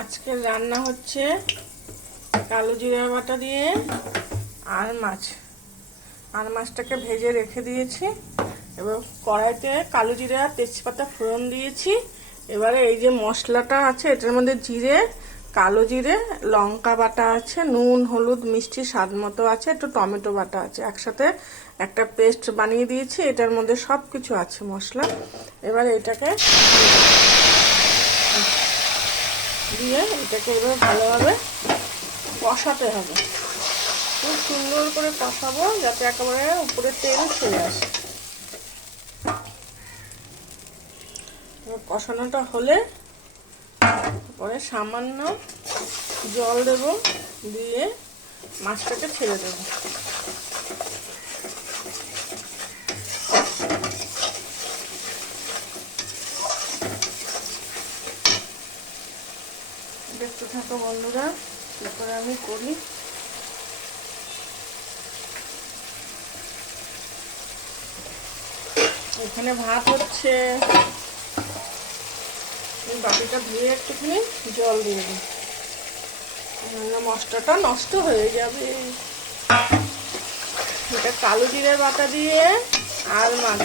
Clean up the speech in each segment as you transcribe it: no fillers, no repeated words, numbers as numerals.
আজকে রান্না হচ্ছে কালো জিরা বাটা দিয়ে আর মাছটাকে ভেজে রেখে দিয়েছি। এবার কড়াইতে কালো জিরা তেজপাতা ফোড়ন দিয়েছি। এবারে এই যে মশলাটা আছে এটার মধ্যে জিরে, কালো জিরে, লঙ্কা বাটা আছে, নুন হলুদ মিষ্টি স্বাদ মতো আছে, একটু টমেটো বাটা আছে, একসাথে একটা পেস্ট বানিয়ে দিয়েছি। এটার মধ্যে সবকিছু আছে মশলা। এবারে এটাকে দিয়ে এটাকে এবার ভালোভাবে কষাতে হবে। খুব সুন্দর করে কষাবো যাতে একেবারে উপরে তেল ছেড়ে আসে। কষানোটা হলে পরে সামান্য জল দেব, দিয়ে মাছটাকে ছেড়ে দেব। দেখতে থাকো বন্ধুরা কি করে আমি করি। এখানে ভাত হচ্ছে, বাটিটা ধুয়ে একটুখানি জল দিয়ে দিই, মশলাটা নষ্ট হয়ে যাবে। এটা কালো জিরে বাটা দিয়ে আর মাছ।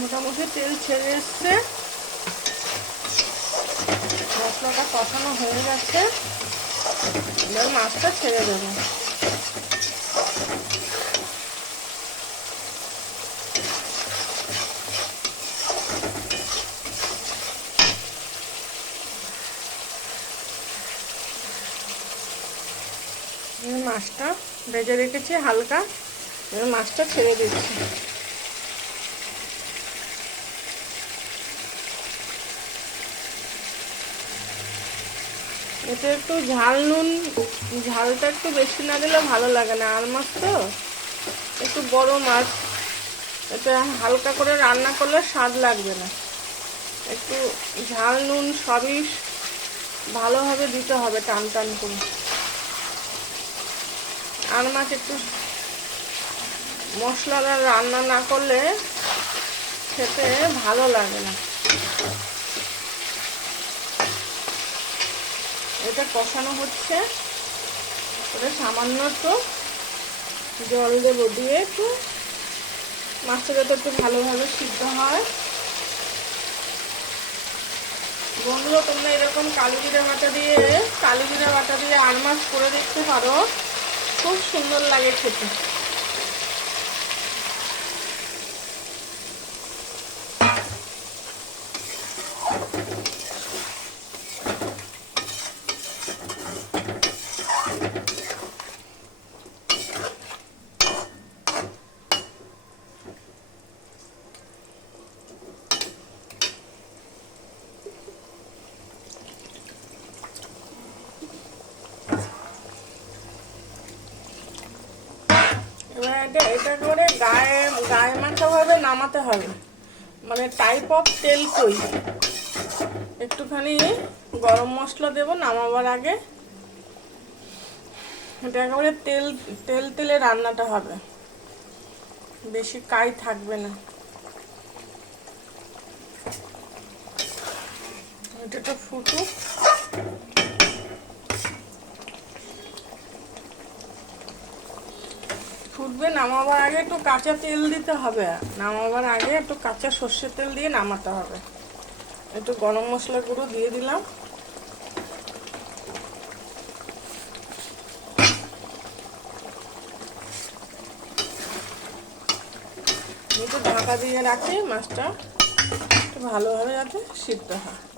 মোটামুটি তেল ছেড়ে এসছে, মশলাটা কষানো হয়ে গেছে। এবার মাছটা ছেড়ে দেবো। মাছটা ভেজে রেখেছি হালকা, এবার মাছটা ছেড়ে দিচ্ছি। এতে একটু ঝাল নুন, ঝালটা একটু বেশি না দিলে ভালো লাগে না, আর মাছ তো একটু বড় মাছ, এটা হালকা করে রান্না করলে স্বাদ লাগবে না। একটু ঝাল নুন সবই ভালোভাবে দিতে হবে, টান টান করে। আর মাছ একটু মশলাদার রান্না না করলে খেতে ভালো লাগে না। এটা কষানো হচ্ছে, ওটা সামান্য একটু জল দেবো, দিয়ে একটু মাছটা যাতে একটু ভালোভাবে সিদ্ধ হয়। বন্ধুরা তোমরা এরকম কালো জিরা বাটা দিয়ে আর মাছ করে দেখতে পারো, খুব সুন্দর লাগে খেতে। এবার এটা করে গায়ে মাখা ভাবে নামাতে হবে, মানে টাইপ অফ তেল কই। একটুখানি গরম মশলা দেবো নামাবার আগে। এটা একেবারে তেলে রান্নাটা হবে, বেশি কাই থাকবে না। এটা ফুটুক। ফুটবে, নামাবার আগে একটু কাঁচা তেল দিতে হবে। নামাবার আগে একটু কাঁচা সর্ষের তেল দিয়ে নামাতে হবে। একটু গরম মশলা গুঁড়ো দিয়ে দিলাম। একটু ঢাকা দিয়ে রাখি মাছটা একটু ভালোভাবে যাতে সিদ্ধ হয়।